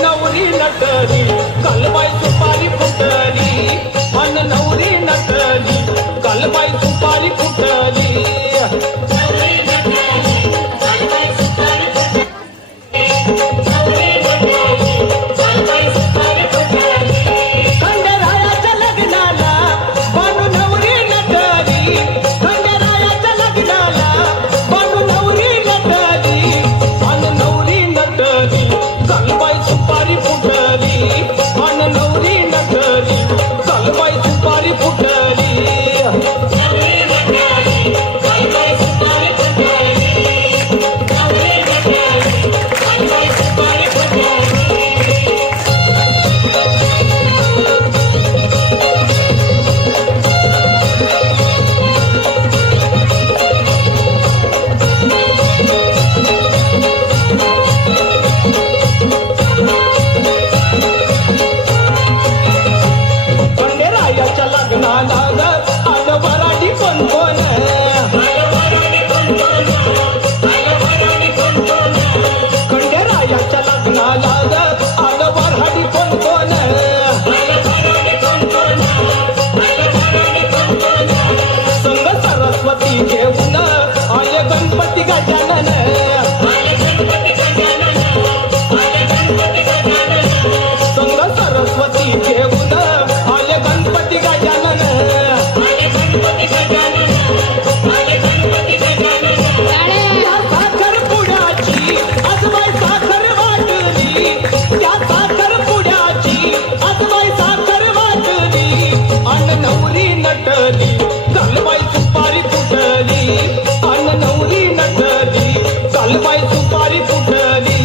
नवरी नटली कालबाई सुपारी फुटली अन नवरी नटली कालबाई सुपारी फुटली खंडेरायाच्या लग्नाला बानू नवरी नटली खंडेरायाच्या लग्नाला बानू नवरी नटली अन नवरी नटली कालबाई सुपारी फुटली अन नवरी नटली कालबाई सुपारी फुटली खंडेरायाच्या लग्नाला आलं वराडी कोण कोण खंडेरायाच्या लग्नाला आलं वराडी कोण कोण संग सरस्वती घेऊन आले गणपती गजानन संग सरस्वती घेऊन आले गणपती गजानन त्या साखर पुड्याची आजबाई साखर वाटली त्या साखर पुड्याची आजबाई साखर वाटली अन नवरी नटली कालबाई सुपारी फुटली अन नवरी नटली कालबाई सुपारी फुटली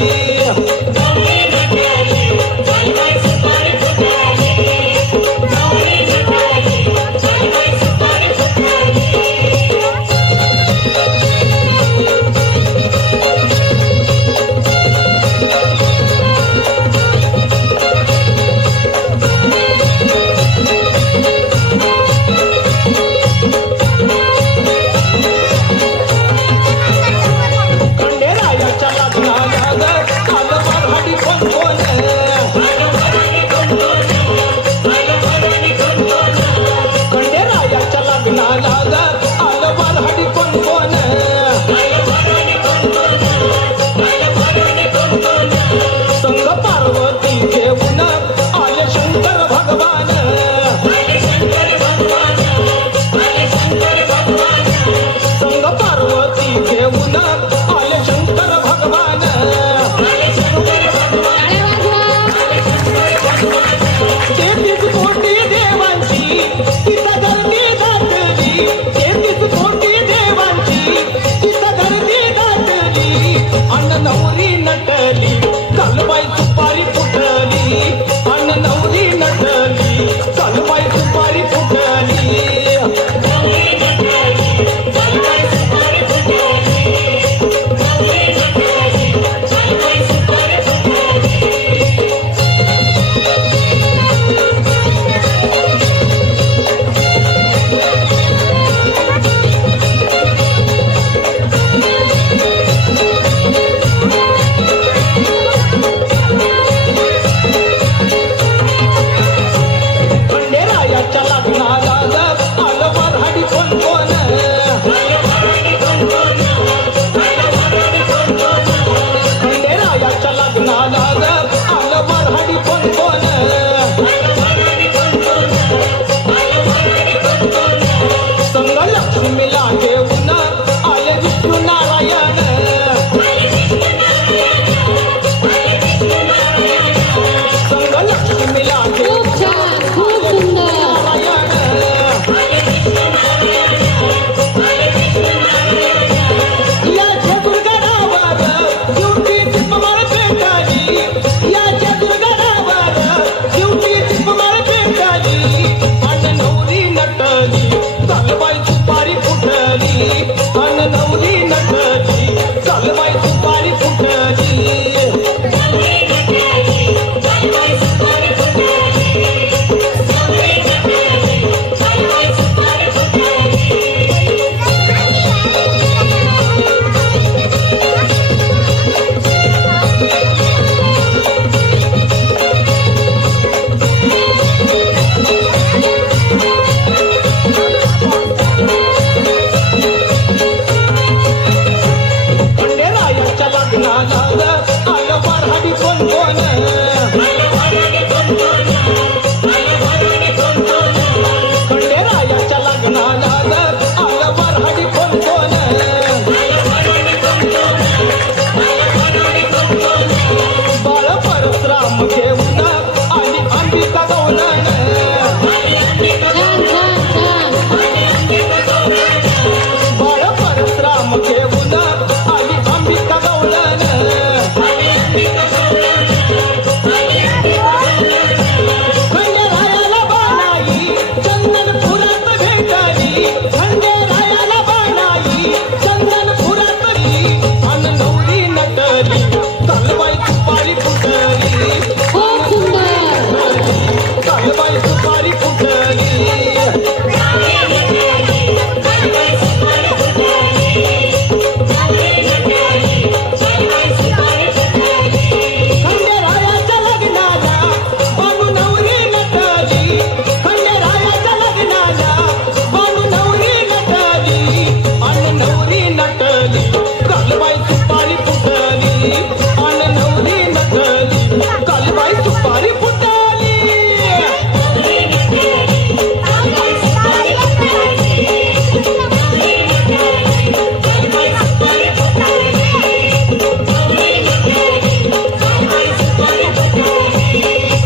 कोण